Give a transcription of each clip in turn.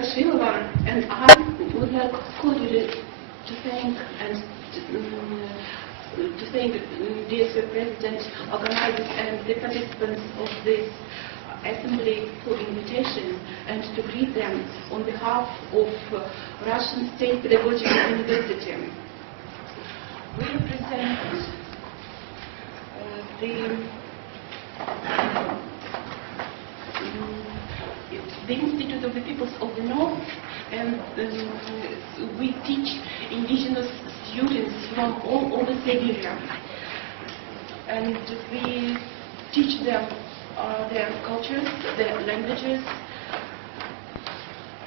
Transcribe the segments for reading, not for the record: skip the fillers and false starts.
Gashiliva and I would like cordially to thank dear President, organizers and the participants of this assembly for invitation and to greet them on behalf of Russian State Pedagogical University. We represent the Institute of the Peoples of the North, and we teach indigenous students from all over Siberia. And we teach them their cultures, their languages,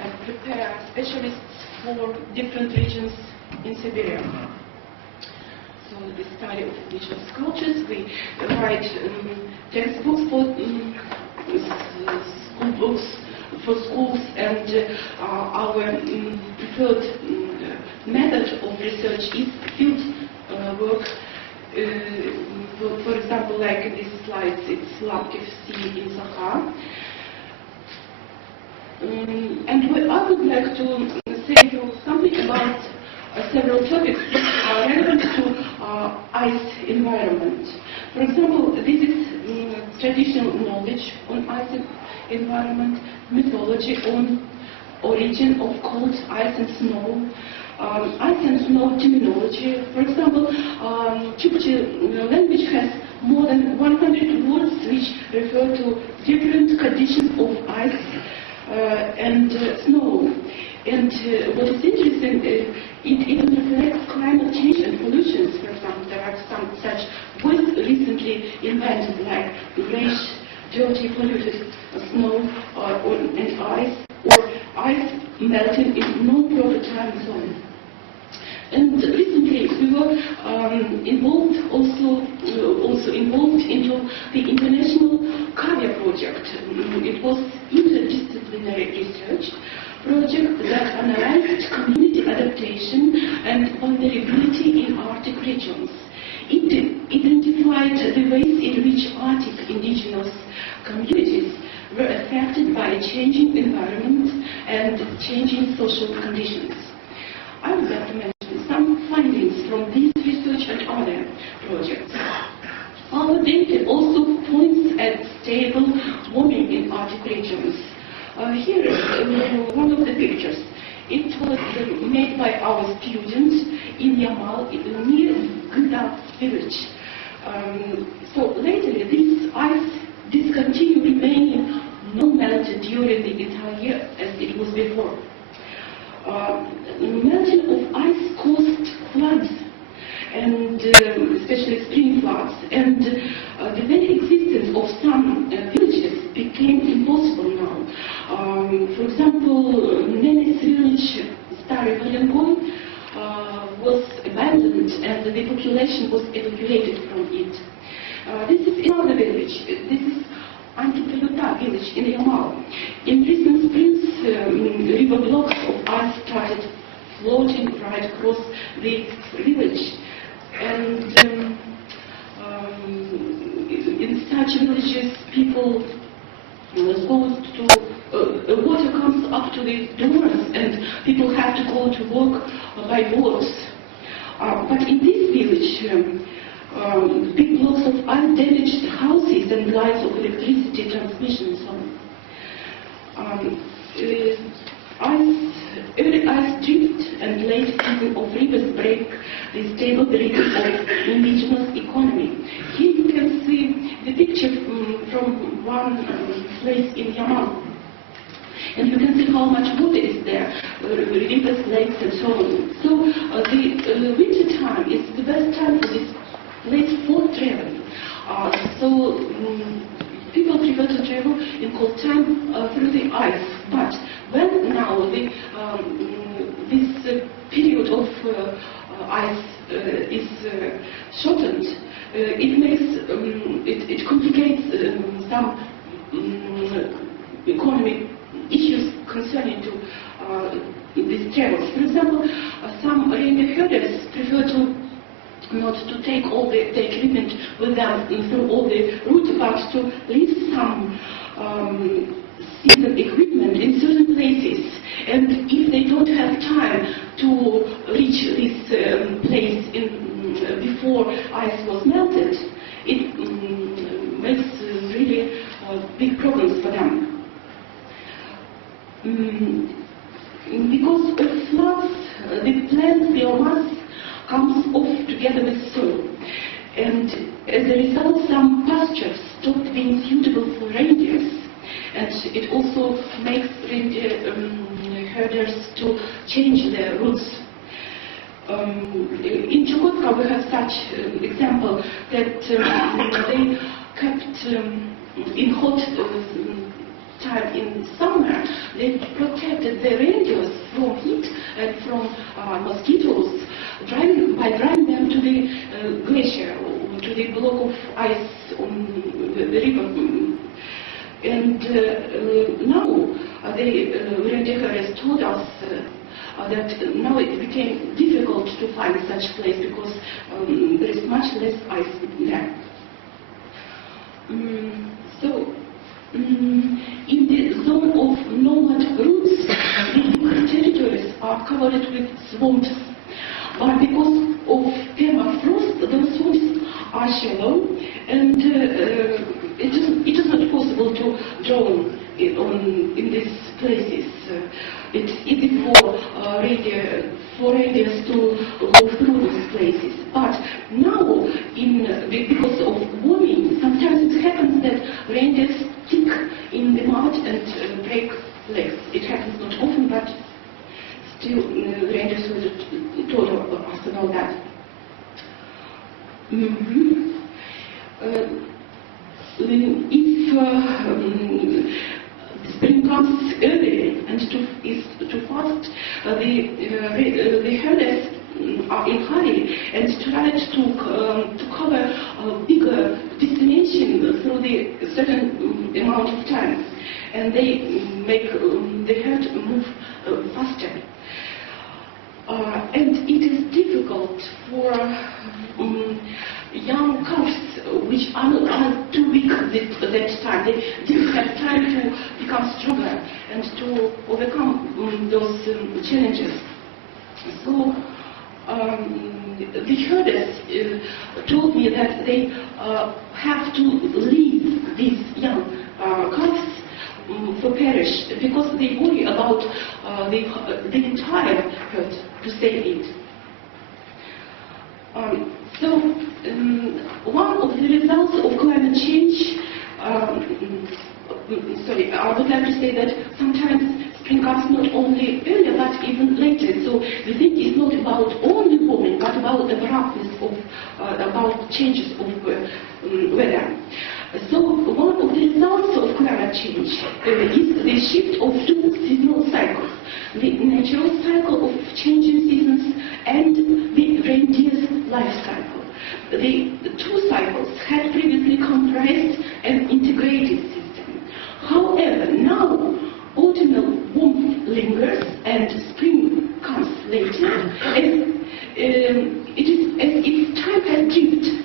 and prepare specialists for different regions in Siberia. So the study of indigenous cultures, we write textbooks for school books for schools, and our preferred method of research is field work. For example, like in these slides, it's Laptev Sea in Sakha. And I would like to say you something about several topics relevant to ice environment. For example, this is traditional knowledge on ice environment, mythology on origin of cold ice and snow, ice and snow terminology. For example, Chukchi language has more than 100 words which refer to different conditions of ice and snow. And what is interesting, it even reflects climate change and pollution. For example, there are some such words recently invented like grayish, dirty, polluted snow and ice, or ice melting in non-proper time zone. And recently we were involved also involved into the international CAVIA project. It was interdisciplinary research project that analyzed community adaptation and vulnerability in Arctic regions. It identified the ways in which Arctic indigenous communities were affected by changing environment and changing social conditions. I would like to mention some findings from this research and other projects. Our data also points at stable warming in Arctic regions. Here is one of the pictures. It was made by our students in Yamal, near Gda village. So lately, this ice discontinued remaining non-melted during the entire year as it was before. Melting of ice caused floods, and especially spring floods, and the very existence of some villages became impossible now. For example, Nenes village, Stary Valenkoy, was abandoned and the population was evacuated from it. This is another village. This is Antipeluta village in Yamal. In recent springs, river blocks of ice started floating right across the village. And in such villages, people go to, water comes up to the doors and people have to go to work by boats. But in this village, big blocks of ice damaged houses and lines of electricity transmission and so on. Every ice drift and late season of rivers break the stable rhythm of indigenous economy. Here you can see the picture from one place in Yamal. And you can see how much water is there, rivers, lakes, and so on. So the winter time is the best time for this place for travel. So people prefer to travel in cold time through the ice. But when now this period of ice is shortened, it makes it complicates some economic issues concerning to these travels. For example, some reindeer herders prefer to not to take all the equipment with them through all the route, but to leave season equipment in certain places, and if they don't have time to reach this place before ice was melted, it makes really big problems for them. Because of floods, the plant biomass comes off together with soil, and as a result some pastures stop being suitable for reindeers, and it also makes reindeer herders to change their routes. In Chukotka we have such example that they kept in hot time in summer, they protected the reindeers from heat and from mosquitoes by driving them to the glacier, to the block of ice on the river. And now the reindeer herders told us that now it became difficult to find such place because there is much less ice there. In the zone of nomad routes, the territories are covered with swamps. But because of permafrost, those swamps are shallow, and it is not possible to drown in these places. It's easy for reindeers to go through these places. But now, because of warming, sometimes it happens that reindeers stick in the mud and break legs. It happens not often, but still reindeers told us about that. If spring comes early and is too fast, the herders are in hurry and try to cover a bigger destination through the certain amount of time, and they make the herd move faster. And it is difficult for young calves which are too weak at that time. They didn't have time to become stronger and to overcome those challenges. So the herders told me that they have to leave these young calves for perish because they worry about the entire herd to save it. One of the results of climate change, I would like to say that sometimes spring comes not only earlier but even later. So the thing is not about only warming, but about the abruptness of about changes of weather. So one of the results of climate change is the shift of two seasonal cycles: the natural cycle of changing seasons and the reindeer's life cycle. The two cycles had previously comprised an integrated system. However, now autumnal warmth lingers and spring comes later, and it is as if time has drifted.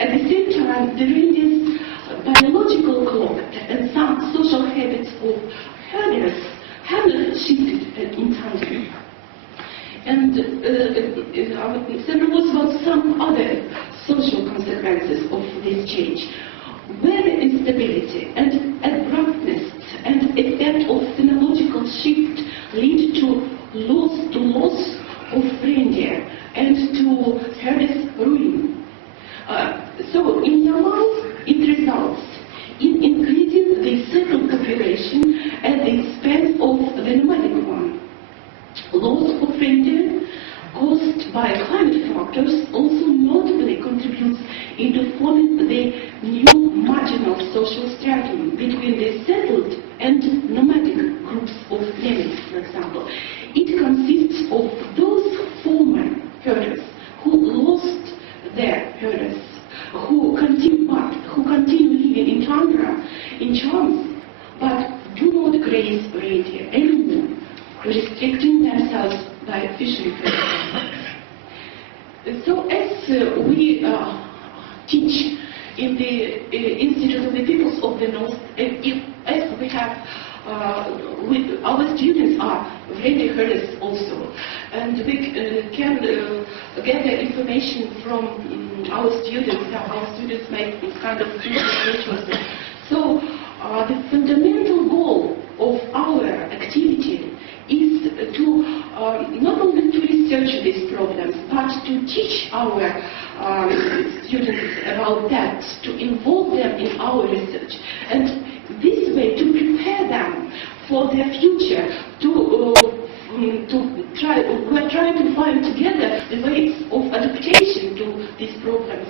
At the same time, the reindeer's biological clock and some social habits of herders have shifted in tandem. And several words about some other social consequences of this change. Weather instability and abruptness and effect of phenological shift lead to loss of reindeer and to herders' ruin. So in Yamal, it results in increasing the settled population at the expense of the nomadic one. Loss of reindeer caused by climate factors also notably contributes into forming the new marginal social stratum between the settled and nomadic groups of Yemenis, for example. It consists of those former herders who lost their herders, who continue living in tundra, in charms, but do not graze reindeer anymore, restricting themselves by fishery practices. So as we teach in the Institute of the Peoples of the North, as we have our students are very harassed also, and we can gather information from our students, how our students make this kind of rituals. So the fundamental goal of our activity is to not only to research these problems, but to teach our students about that, to involve them in our research, and this way to prepare them for their future, we're trying to find together the ways of adaptation to these problems.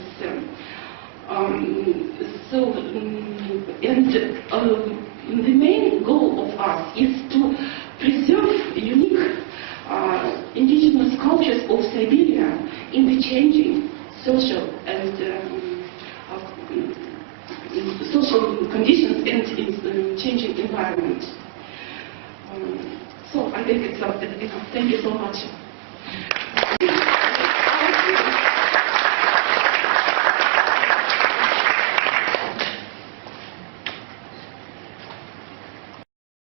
The main goal of us is to preserve unique indigenous cultures of Siberia in the changing social and social conditions and in changing environment. So I think it's enough. Thank you so much.